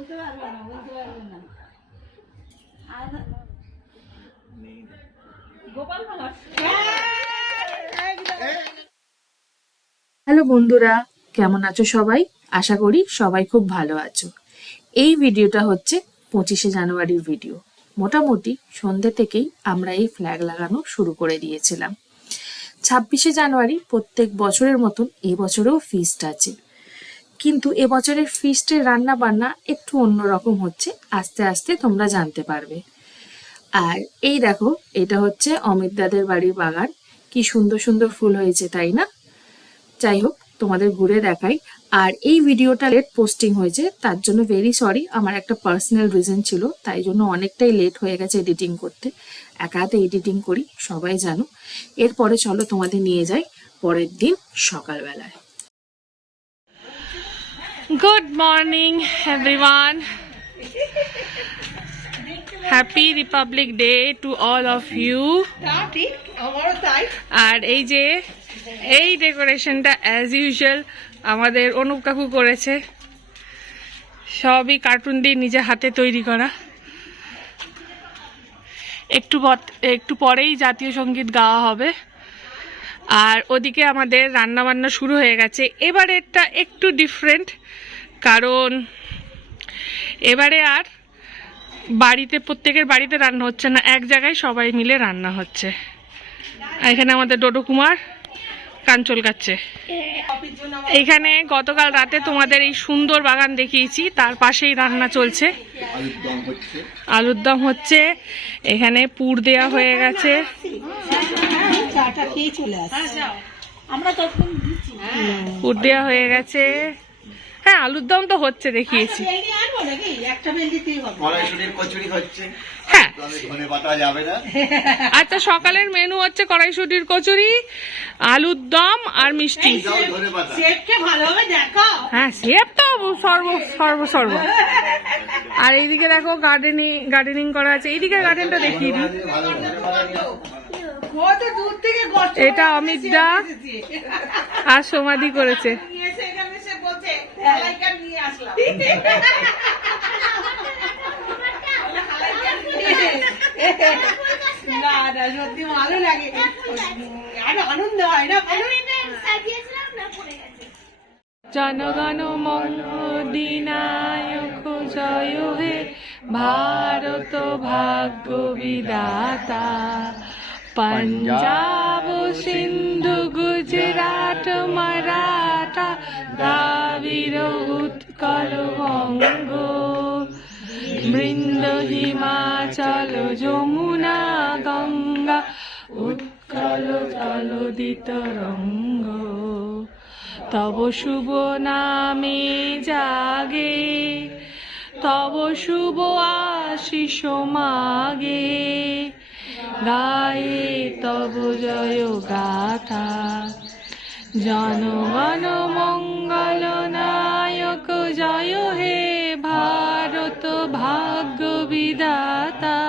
বলতে না বলতে না। হ্যালো বন্ধুরা, কেমন আছো সবাই? আশা করি সবাই খুব ভালো আছো। এই ভিডিওটা হচ্ছে পঁচিশে জানুয়ারির ভিডিও। মোটামুটি সন্ধ্যে থেকেই আমরা এই ফ্ল্যাগ লাগানো শুরু করে দিয়েছিলাম। ছাব্বিশে জানুয়ারি প্রত্যেক বছরের মতন এই বছরেও ফিস্ট আছে। কিন্তু এবছরের ফিস্টের রান্না বান্না একটু অন্যরকম হচ্ছে, আস্তে আস্তে তোমরা জানতে পারবে। আর এই দেখো, এটা হচ্ছে অমিত দাদের বাড়ির বাগান। কি সুন্দর সুন্দর ফুল হয়েছে, তাই না? যাই হোক, তোমাদের ঘুরে দেখাই। আর এই ভিডিওটা লেট পোস্টিং হয়েছে, তার জন্য ভেরি সরি আমার একটা পার্সোনাল রিজন ছিল, তাই জন্য অনেকটাই লেট হয়ে গেছে এডিটিং করতে। একা হাতে এডিটিং করি, সবাই জানো। এরপরে চলো তোমাদের নিয়ে যাই, পরের দিন সকালবেলায়। Good morning, everyone. Happy Republic Day to all of you. আর এই যে এই ডেকোরেশনটা অ্যাজ ইউজুয়াল আমাদের অনুপ কাকু করেছে। সবই কার্টুন দিয়ে নিজে হাতে তৈরি করা। একটু একটু পরেই জাতীয় সংগীত গাওয়া হবে। আর ওদিকে আমাদের রান্না বান্না শুরু হয়ে গেছে। এবারেরটা একটু ডিফারেন্ট কারণ এবারে আর বাড়িতে প্রত্যেকের বাড়িতে রান্না হচ্ছে না এক জায়গায় সবাই মিলে রান্না হচ্ছে। এখানে আমাদের ডোডো কুমার কাঞ্চল কাচ্ছে এইখানে গতকাল রাতে তোমাদের এই সুন্দর বাগান দেখিয়েছি তার পাশেই রান্না চলছে। আলুর দম হচ্ছে এখানে পুর দেয়া হয়ে গেছে। দিচ্ছি। পুর দেওয়া হয়ে গেছে। হ্যাঁ আলুর দম তো হচ্ছে দেখিয়েছি। বেলনি আনব নাকি? একটা বেল দিতেই হবে। কড়াইশুটির কচুরি হচ্ছে। হ্যাঁ। আচ্ছা সকালের মেনু হচ্ছে কড়াইশুটির কচুরি আলুর দম আর মিষ্টি। হ্যাঁ সেব তো সর্ব সর্ব সর্ব আর এইদিকে দেখো গার্ডেনিং গার্ডেনিং করা আছে। এইদিকে গার্ডেনটা দেখিয়ে দিই। এটা অমিত দা আর সমাধি করেছে। বলছে হালাইকার নিয়ে আসলাম। না না সত্যি ভালো লাগে। আর আনন্দ হয় না জনগণ মঙ্গদিনায়ক জয় হে ভারত ভাগ্য বিদাতা পঞ্জাব সিন্ধু গুজরাট মারাঠা। দ্রাবিড় উৎকল বঙ্গ বৃন্দ হিমাচল, যমুনা, গঙ্গা, উৎকল জলদিত রঙ্গ। তব শুভ নামে জাগে, তব শুভ আশিস মাগে। গায়ে তব জয় গাথা। জনগণ মঙ্গল নায়ক জয় হে ভারত ভাগ্য বিদাতা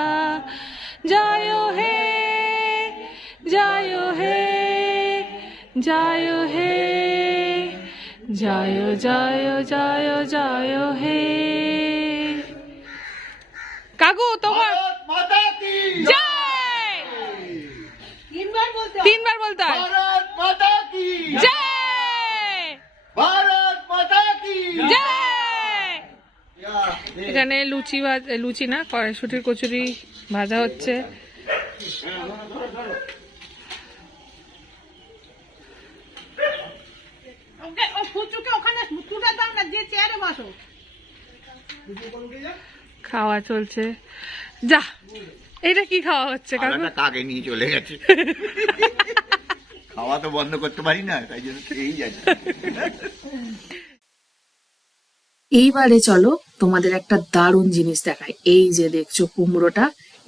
জয় হে জয় হে জয় হে জয় জয় জয় জয় হে। কাকু তোমার তিনবার বলতে হয় ভারত মাতা কি জয় ভারত মাতা কি জয় এখানে লুচি ভাজ লুচি না কড়াইশুটির কচুরি ভাজা হচ্ছে। ওকে ও ফুচুকে ওখানে তুলে দাও না যে চেয়ারে বসো। খাওয়া চলছে। যা এটা কি খাওয়া হচ্ছে কাকে নিয়ে চলে গেছে? খাওয়া তো বন্ধ করতে পারি না তাই জন্য খেয়েই যাচ্ছে। এইবারে চলো তোমাদের একটা দারুণ জিনিস দেখায় এই যে দেখছ কুমড়োটা,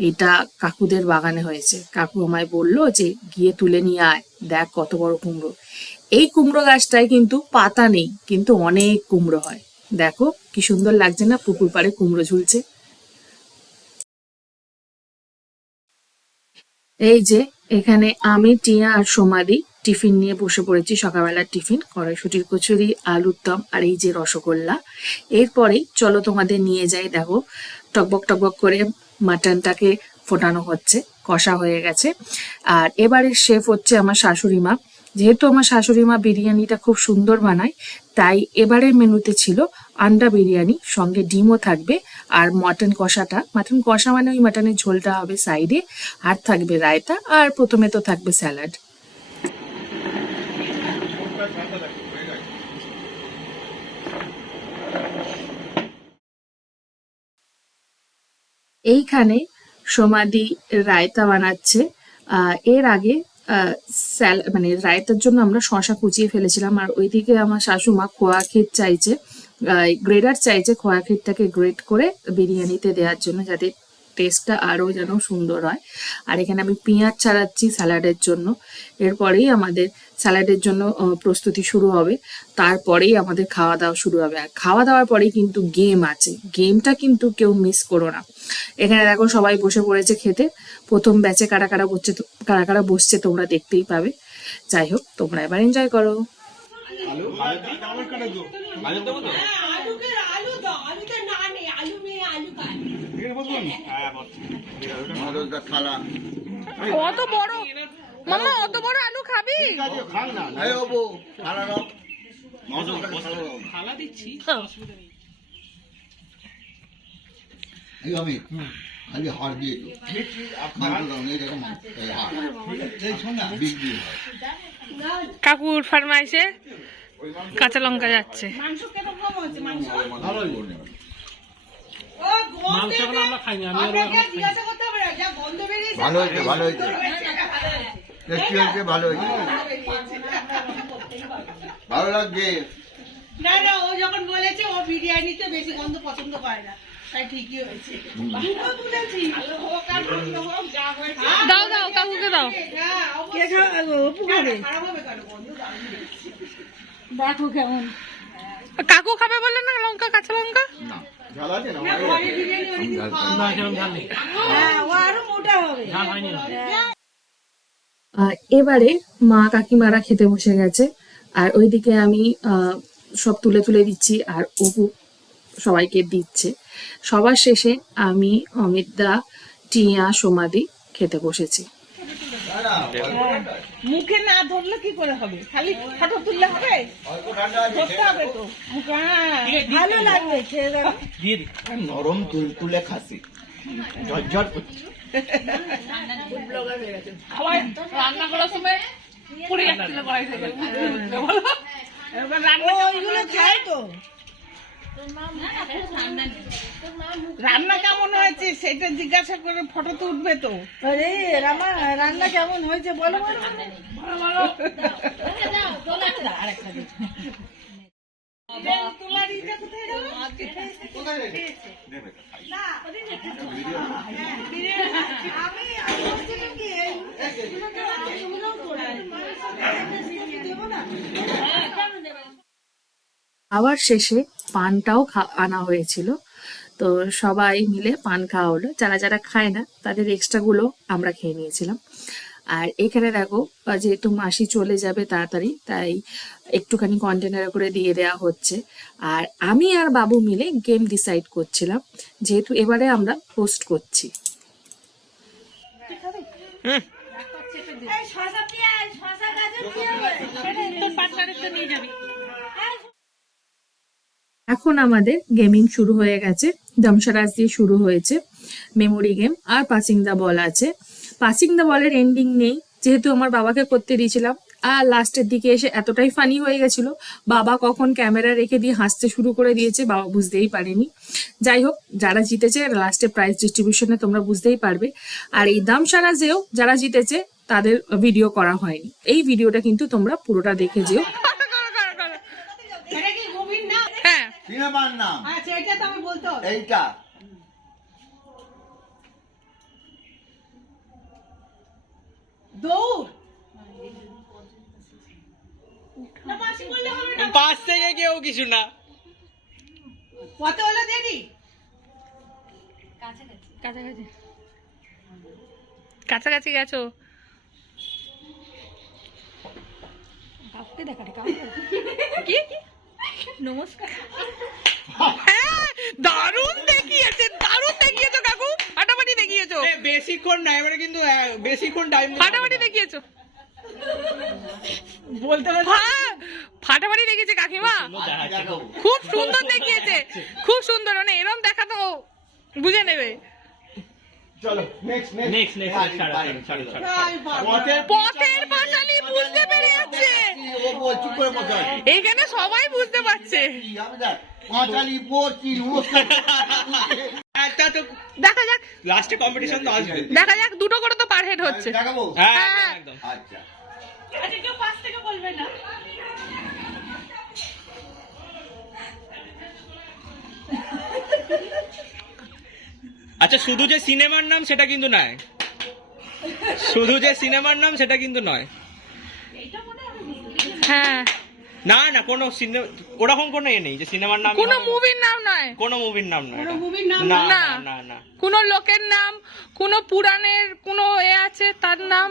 এটা কাকুদের বাগানে হয়েছে। কাকু আমায় বলল যে, গিয়ে তুলে নিয়ে আয়। দেখ কত বড় কুমড়ো। এই কুমড়ো গাছটায় কিন্তু পাতা নেই, কিন্তু অনেক কুমড়ো হয়। দেখো কি সুন্দর লাগছে না, পুকুর পাড়ে কুমড়ো ঝুলছে। এই যে, এখানে আমি টিয়া আর সমাধি টিফিন নিয়ে বসে পড়েছি সকালবেলার টিফিন কড়াইশুটির কচুরি, আলুর দম আর এই যে রসগোল্লা। এরপরেই চলো তোমাদের নিয়ে যাই, দেখো, টকবক টকবক করে মাটনটাকে ফোটানো হচ্ছে, কষা হয়ে গেছে। আর এবারের শেফ হচ্ছে আমার শাশুড়ি মা। যেহেতু আমার শাশুড়ি মা বিরিয়ানিটা খুব সুন্দর বানায়, তাই এবারের মেনুতে ছিল আন্ডা বিরিয়ানি, সঙ্গে ডিমও থাকবে আর মটন কষাটা। মটন কষা মানে ওই মটনের ঝোলটা হবে সাইডে, আর থাকবে রায়তা, আর প্রথমে তো থাকবে স্যালাড। এইখানে সমাধি রায়তা বানাচ্ছে। আহ, এর আগে স্যাল- মানে রায়তার জন্য আমরা শশা কুচিয়ে ফেলেছিলাম। আর ওইদিকে আমার শাশুমা খোয়া ক্ষীর চাইছে গ্রেডার চাইছে খোয়া ক্ষীরটাকে গ্রেড করে বিরিয়ানিতে দেওয়ার জন্য যাতে টেস্টটা আরও যেন সুন্দর হয়। আর এখানে আমি পেঁয়াজ ছাড়াচ্ছি স্যালাডের জন্য। এরপরেই আমাদের স্যালাডের জন্য প্রস্তুতি শুরু হবে। তারপরেই আমাদের খাওয়া দাওয়া শুরু হবে। আর খাওয়া দাওয়ার পরেই কিন্তু গেম আছে। গেমটা কিন্তু কেউ মিস করো না। এখানে দেখো সবাই বসে পড়েছে খেতে। প্রথম ব্যাচে কারা কারা বসছে কারা কারা বসছে তোমরা দেখতেই পাবে। যাই হোক, তোমরা এবার এনজয় করো। অত বড়। মামা অত বড় আলু খাবি? আমি খালি হাড় দিয়ে কাকুর ফার্মাইসে কাঁচা লঙ্কা যাচ্ছে মাংস না ভালো হয়েছে ভালো হয়েছে। টেস্টি হয়েছে ভালো হয়েছে। ভালো লাগছে। না না ও যখন বলেছে ও বিরিয়ানিতে বেশি গন্ধ পছন্দ করে না। তাই ঠিকই হয়েছে। দাও দাও কাকুকে দাও। হ্যাঁ। দেখো কেমন। কাকু খাবে বললে না লঙ্কা কাঁচা লঙ্কা? না। ঝাল আছে না? না, ঘরে বিরিয়ানি অনেকদিন হ্যাঁ, ও আরও মোটা হবে। আহ, এবারে মা কাকিমারা খেতে বসে গেছে আর ওইদিকে আমি আহ, সব তুলে তুলে দিচ্ছি আর অপু সবাইকে দিচ্ছে। সবার শেষে আমি অমিতদা টিয়া সমাধি খেতে বসেছি। মুখে না ধরলে কি করে হবে? খালি ফটো তুললে হবে? ধরতে হবে তো। মুখে ভালো লাগবে খেয়ে দেখো নরম তুল তুলে খাসি। ঝরঝর করছে। রান্না করার সময় পুড়ে যাচ্ছিল কড়াই থেকে। এবার রান্না ওইগুলো খায় তো। রান্না কেমন হয়েছে সেটা জিজ্ঞাসা করে ফটো তো উঠবে তো আরে রামা রান্না কেমন হয়েছে বলো? আমি তোলা। দেবো না? আবার শেষে পানটাও আনা হয়েছিল। তো সবাই মিলে পান খাওয়া হলো। যারা যারা খায় না তাদের এক্সট্রা গুলো আমরা খেয়ে নিয়েছিলাম। আর এখানে দেখো যেহেতু মাসি চলে যাবে তাড়াতাড়ি তাই একটুখানি কন্টেনারে করে দিয়ে দেওয়া হচ্ছে। আর আমি আর বাবু মিলে গেম ডিসাইড করছিলাম যেহেতু এবারে আমরা পোস্ট করছি। এখন আমাদের গেমিং শুরু হয়ে গেছে। দমসারাজ দিয়ে শুরু হয়েছে মেমোরি গেম আর পাসিং দ্য বল আছে। পাসিং দা বলের এন্ডিং নেই। যেহেতু আমার বাবাকে করতে দিয়েছিলাম, আর লাস্টের দিকে এসে এতটাই ফানি হয়ে গেছিল, বাবা কখন ক্যামেরা রেখে দিয়ে হাসতে শুরু করে দিয়েছে বাবা বুঝতেই পারেনি। যাই হোক, যারা জিতেছে লাস্টে প্রাইজ ডিস্ট্রিবিউশনে তোমরা বুঝতেই পারবে। আর এই দামসারাজেও যারা জিতেছে, তাদের ভিডিও করা হয়নি। এই ভিডিওটা কিন্তু তোমরা পুরোটা দেখে যেও এটা কি গভীর না হ্যাঁ সিনেমার নাম। আচ্ছা এটা তো আমি বলতে এইটা। দৌড়। না মাসি বললে হবে না। পাশ থেকে কেউ কিছু না। কত হলো দেরি। কাছাকাছি। কাছাকাছি। গেছো? কি? নমস্কার হ্যাঁ দারুণ দেখিয়েছে দারুণ দেখিয়েছো কাকু ফাটাফাটি দেখিয়েছো বেশিক্ষণ না এবারে কিন্তু বেশিক্ষণ টাইম ফাটাফাটি দেখিয়েছো? বলতে ফাটাফাটি দেখিয়েছে কাকিমা? দেখো খুব সুন্দর দেখিয়েছে খুব সুন্দর মানে এরম দেখা তো বুঝে নেবে। চলো নেক্সট নেক্সট নেক্সট ছাড়ো ছাড়ো। পথের বুঝতে পেরে যাচ্ছে। এইখানে সবাই বুঝতে পারছে। দেখ পাঁচালি পড়ছি একটা তো দেখা যাক। লাস্টে কম্পিটিশন তো আসবে। দেখা যাক দুটো করে তো পার হেড হচ্ছে। দেখাবো? হ্যাঁ হ্যাঁ। একদম, আচ্ছা। আচ্ছা কেউ পাশ থেকে বলবে না। আচ্ছা শুধু যে সিনেমার নাম সেটা কিন্তু নয়। শুধু যে সিনেমার নাম সেটা কিন্তু নয়। হ্যাঁ। না না কোনো সিনেমা ওরকম কোনো এ নেই যে সিনেমার নাম কোনো মুভির নাম নয়। কোনো মুভির নাম নয় কোনো নাম না না। না। কোনো লোকের নাম কোনো পুরাণের কোনো এ আছে তার নাম?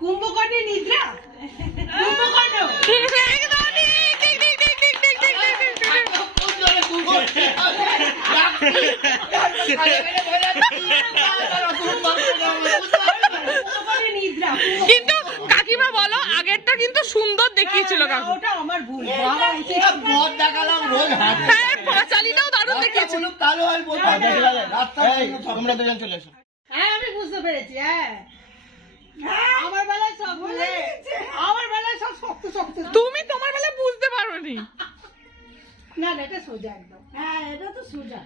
কুম্ভকর্ণে নিদ্রা? কুম্ভকর্ণ। কিন্তু কাকিমা বলো আগেরটা কিন্তু সুন্দর দেখিয়েছিল কাকু। ওটা আমার ভুল। বাবা উচিত পথ দেখালাম রোজ হাঁটে। হ্যাঁ পাঁচালিটাও দারুণ দেখিয়েছিল। কালো আর বলতে রাস্তায় তোমরা দুজন চলে এসো। হ্যাঁ আমি বুঝতে পেরেছি হ্যাঁ। আমার বেলায় সব আমার বেলায় সব শক্ত শক্ত। তুমি তোমার বেলা বুঝতে পারোনি। না না এটা সোজা একদম। হ্যাঁ এটা তো সোজা।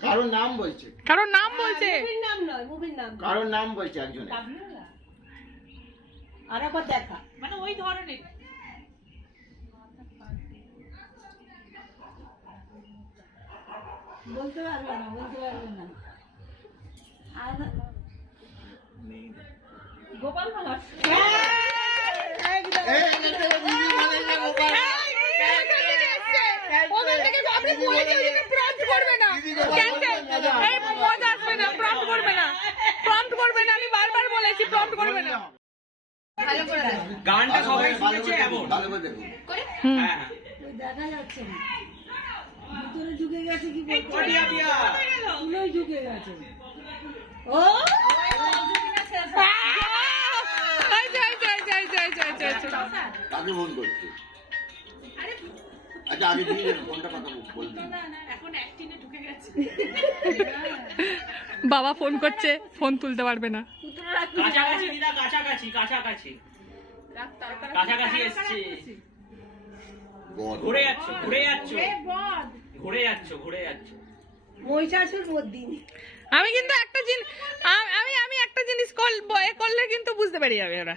কারোর নাম বলছে। কারণ নাম বলছে? মুভির নাম নয় মুভির নাম কারোর নাম বলছে একজনের। আর একবার দেখা। মানে ওই ধরনের। বলতে পারবে না বলতে পারবে না। আর গোপাল ভাঁড় ওখান থেকে আপনি বলেছি ওই জন্য prompt করবে না। Cancel. এই মজা আসবে না, prompt করবে না। Prompt করবে না, আমি বারবার বলেছি, prompt করবে না। গানটা সবাই শুনেছে এমন। ভালো করে দেখো। হ্যাঁ। দেখা যাচ্ছে না। ভিতরে ঢুকে গেছে কি বলতে ঢুকে গেছে। ও! যাই। ফোন করছে? আচ্ছা আগে দিয়ে দেন ফোনটা কথা বলবি বাবা ফোন করছে ফোন তুলতে পারবে না। কাছাকাছি দিদা কাছাকাছি কাছাকাছি। কাছাকাছি এসছে। ঘুরে যাচ্ছ ঘুরে যাচ্ছ। ঘুরে যাচ্ছ ঘুরে যাচ্ছ। মহিষাসুর মদ্দিন আমি কিন্তু একটা জিনিস আমি আমি একটা জিনিস কল করলে কিন্তু বুঝতে পেরে যাবে ওরা।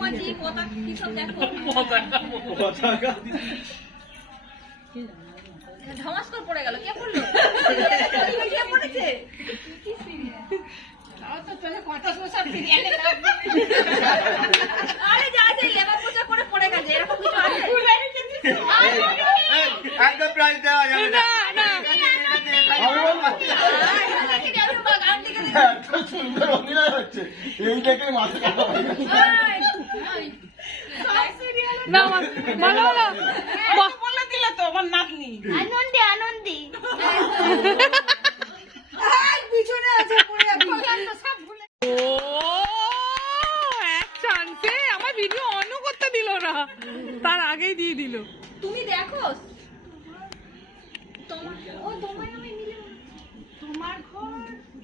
মোমবাতি পতাকা কি সব দেখো পতাকা ধমাস করে পড়ে গেল কে পড়ল কে পড়েছে আরে যা যা লেবা পূজা করে পড়ে গেছে এরকম কিছু আছে একটা প্রাইজ দেওয়া যাবে না না সুন্দর অভিনয় হচ্ছে এইটাকে মাথা না বলো। বলো। বলে দিল তো আমার নাতনি। আনন্দে আনন্দে। পিছনে আছে পড়ে যাবি। ও এক চান্সে আমার ভিডিও অনও করতে দিল না। তার আগেই দিয়ে দিল। তুমি দেখো তোমার ও তোমায় আমি মিলে তোমার ঘর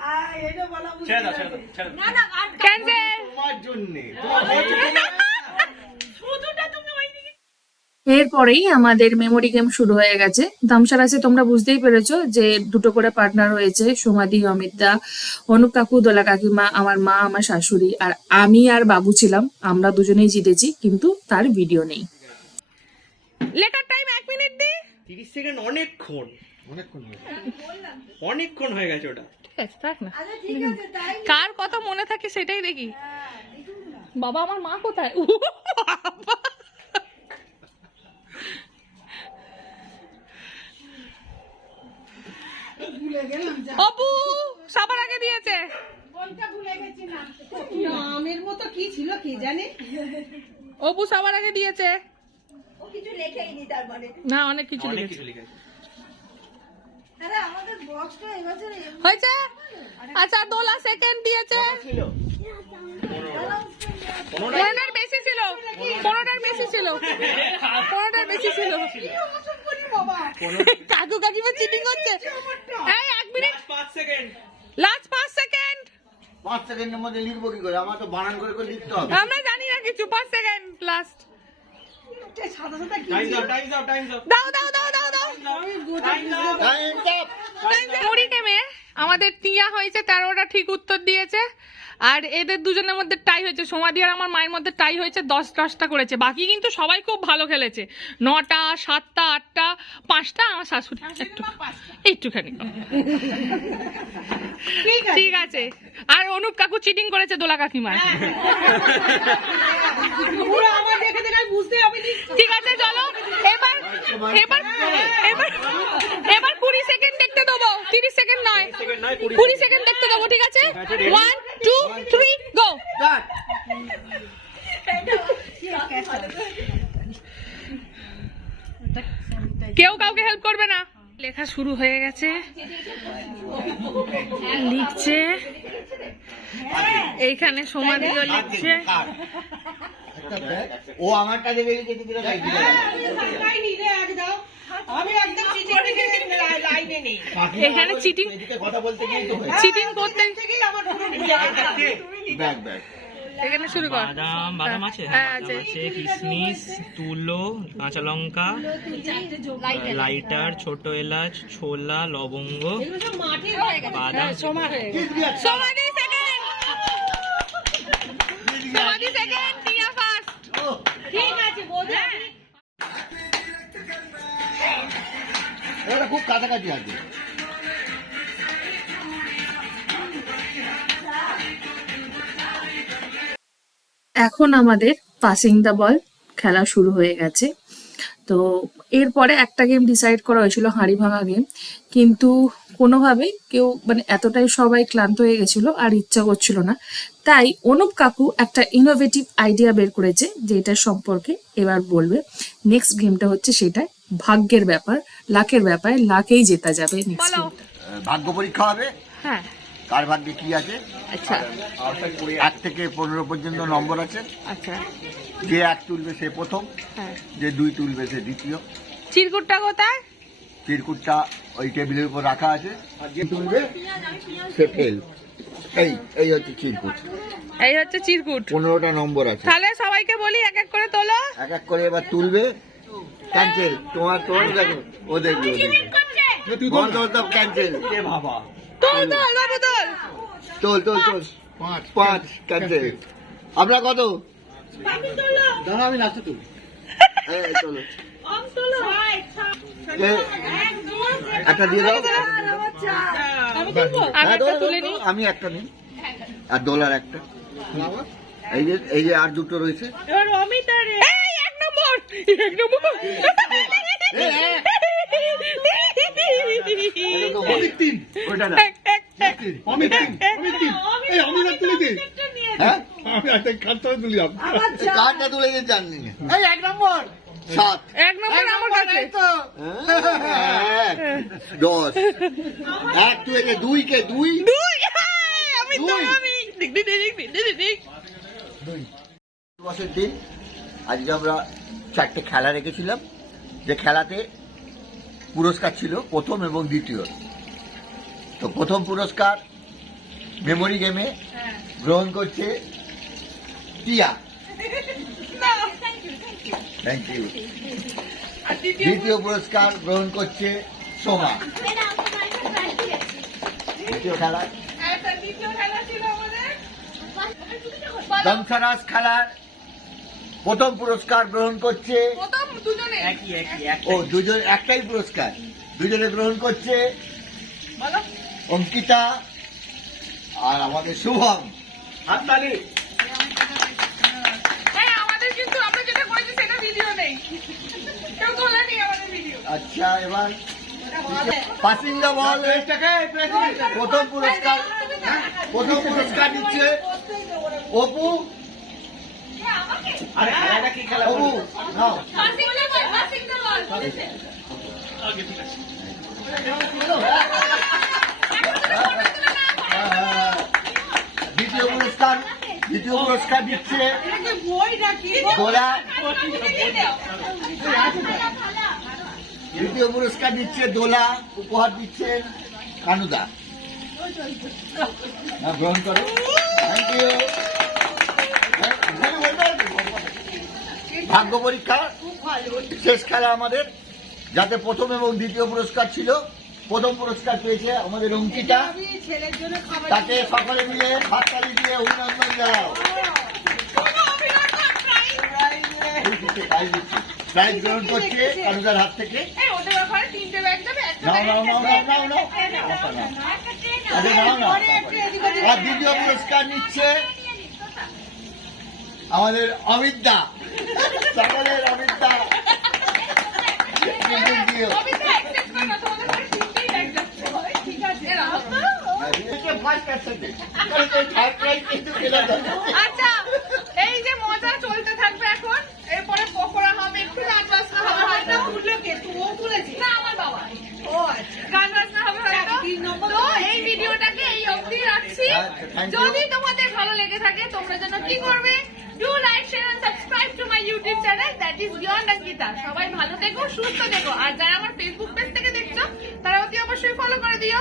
এরপরেই আমাদের মেমোরি গেম শুরু হয়ে গেছে। দামসার আছে তোমরা বুঝতেই পেরেছ যে দুটো করে পার্টনার হয়েছে সোমাদি অমিতদা অনুপ কাকু দোলা কাকিমা আমার মা আমার শাশুড়ি আর আমি আর বাবু ছিলাম। আমরা দুজনেই জিতেছি কিন্তু তার ভিডিও নেই। লেটার টাইম এক মিনিট দি। তিরিশ সেকেন্ড অনেকক্ষণ। অনেকক্ষণ হয়ে গেছে। অনেকক্ষণ হয়ে গেছে ওটা। আছে থাক না আচ্ছা ঠিক আছে তাই কার কথা মনে থাকে সেটাই দেখি। বাবা আমার মা কোথায়? অপু সবার আগে দিয়েছে। কোনটা ভুলে গেছি না। নামের মতো কি ছিল কি জানি? অপু সবার আগে দিয়েছে। ও কিছু লেখেই নি অনেক কিছু লিখেছে আরে আমাদের বক্সটা এবছর এমনি হয়েছে? আচ্ছা দোলা সেকেন্ড দিয়েছে। পনেরোটার বেশি ছিল। পনেরোটার বেশি ছিল। পনেরোটার বেশি ছিল। কাকু কাকিমা চিটিং করছে এই এক মিনিট। পাঁচ সেকেন্ড লাস্ট পাঁচ সেকেন্ড পাঁচ সেকেন্ডের মধ্যে লিখব কি করে? আমার তো বানান করে করে লিখতে হবে। আমরা জানি না কিছু। পাঁচ সেকেন্ড লাস্ট দাও টাইম দাও টাইম দাও দাও দাও। Time up! মুড়ি নেমে আমাদের টিয়া হয়েছে তেরোটা ঠিক উত্তর দিয়েছে। আর এদের দুজনের মধ্যে টাই হয়েছে। সমাধি আর আমার মায়ের মধ্যে টাই হয়েছে দশ দশটা করেছে। বাকি কিন্তু সবাই খুব ভালো খেলেছে। নটা সাতটা আটটা পাঁচটা আমার শাশুড়ি একটু একটুখানি ঠিক আছে। আর অনুপ কাকু চিটিং করেছে দোলা কাকিমার। দেখে আমি বুঝতে ঠিক আছে চলো। এবার এবার এবার এবার কুড়ি সেকেন্ড দেখতে দেবো। তিরিশ সেকেন্ড কুড়ি সেকেন্ড। দেখতে দেবো ঠিক আছে? ওয়ান টু থ্রি গো কেউ কাউকে হেল্প করবে না? লেখা শুরু হয়ে গেছে। লিখছে। এইখানে সমাধিও লিখছে। ও আমারটা দেখে লিখেছে কিনা তাই দিতে হবে। লাইনই রে, এক দাও। আমি একদম লাইনে নেই এখানে চিটিং কথা বলতে গিয়েই তো চিটিং করতে থেকেই আমার পুরো ব্যাগ ব্যাগ এখানে শুরু কর বাদাম বাদাম আছে হ্যাঁ, হ্যাঁ আছে। কিশমিশ তুলো কাঁচা লঙ্কা লাইটার ছোট এলাচ ছোলা লবঙ্গ। বাদাম সেকেন্ড সেকেন্ড টিয়া ফার্স্ট ঠিক আছে বোঝা এটা খুব কাছাকাছি আছে এখন আমাদের পাসিং দ্য বল খেলা শুরু হয়ে গেছে। তো এরপরে একটা গেম ডিসাইড করা হয়েছিল হাঁড়ি ভাঙা গেম কিন্তু কোনোভাবেই কেউ মানে এতটাই সবাই ক্লান্ত হয়ে গেছিল আর ইচ্ছা করছিল না। তাই অনুপ কাকু একটা ইনোভেটিভ আইডিয়া বের করেছে যে এটার সম্পর্কে এবার বলবে। নেক্সট গেমটা হচ্ছে সেটা। ভাগ্যের ব্যাপার লাকের ব্যাপার লাকেই জেতা যাবে নেক্সট ভাগ্য পরীক্ষা হবে। হ্যাঁ। কার ভাগ্যে কি আছে? আচ্ছা। এক থেকে পনেরো পর্যন্ত নম্বর আছে। আচ্ছা। যে এক তুলবে সে প্রথম হ্যাঁ। যে দুই তুলবে সে দ্বিতীয়। চিরকুটটা কোথায়? চিরকুটটা ওই টেবিলের উপর রাখা আছে। যে তুলবে সে ফেল। এই এই হচ্ছে চিরকুট। এই হচ্ছে চিরকুট। পনেরোটা নম্বর আছে। তাহলে সবাইকে বলি এক এক করে তোলো। এক এক করে এবার তুলবে। ক্যান্সেল তোমার তোমার দেখো ও দেখবে ও বন্ধ সব ক্যান্সেল বাবা তোল তোল বাবু তোল। তোল তোল তোল। পাঁচ। পাঁচ। ক্যান্সেল আপনার কত? দাঁড়া আমি নাচতে তুল। এই, একটা দিয়ে দাও। আমি একটা নিই। আমি একটা নিই। আর ডলার একটা। এই যে এই যে আর দুটো রয়েছে। অমিতা এক নম্বর অমিত তুলে হ্যাঁ দিয়ে জাননি এক নম্বর সাত এক নম্বর আমার কাছে দশ এক তুই দুই কে দুই দুই আমি আমি দিক দিক দিক দিক দিক দিক দিবসের দিন আজকে আমরা চারটে খেলা রেখেছিলাম যে খেলাতে পুরস্কার ছিল প্রথম এবং দ্বিতীয়। তো প্রথম পুরস্কার মেমোরি গেমে গ্রহণ করছে টিয়া। থ্যাংক ইউ দ্বিতীয় পুরস্কার গ্রহণ করছে সোমা। দ্বিতীয় খেলা। দমসারাস খেলার প্রথম পুরস্কার গ্রহণ করছে। ও দুজন একটাই পুরস্কার। দুজনে গ্রহণ করছে। অঙ্কিতা আর আমাদের শুভম। হাততালি। হ্যাঁ আমাদের কিন্তু আমরা যেটা করেছি সেটা ভিডিও নেই। পাসিং বল দিচ্ছে দ্বিতীয় পুরস্কার দ্বিতীয় পুরস্কার দিচ্ছে। গোলা দ্বিতীয় পুরস্কার দিচ্ছে দোলা উপহার দিচ্ছেন কানুদা। গ্রহণ করো। থ্যাংক ইউ ভাগ্য পরীক্ষা। শেষ খেলা আমাদের যাতে প্রথম এবং দ্বিতীয় পুরস্কার ছিল। প্রথম পুরস্কার পেয়েছে আমাদের অঙ্কিতা। তাকে সকলে মিলে হাততালি দিয়ে অভিনন্দন প্রাইজ? গ্রহণ করছে হাত থেকে। নাও নাও নাও নাও নাও। নাও আরে নাও নাও আর দ্বিতীয় পুরস্কার নিচ্ছে আমাদের অমিত দা সকলের আচ্ছা এই যে মজা চলতে থাকবে এখন এরপরে পকোড়া হবে একটু গান বাজনা হবে হয়তো। তুললো কে তো ও তুলেছে না আমার বাবা। ও আচ্ছা। গান বাজনা হবে হয়তো। তো এই ভিডিওটাকে এই অবধি রাখছি। আচ্ছা. যদি তোমাদের ভালো লেগে থাকে তোমরা যেন কি করবে? My YouTube channel that is beyond Ankita সবাই ভালো থেকো, সুস্থ থেকো। আর যারা আমার ফেসবুক পেজ থেকে দেখছ, তারা অতি অবশ্যই ফলো করে দিও।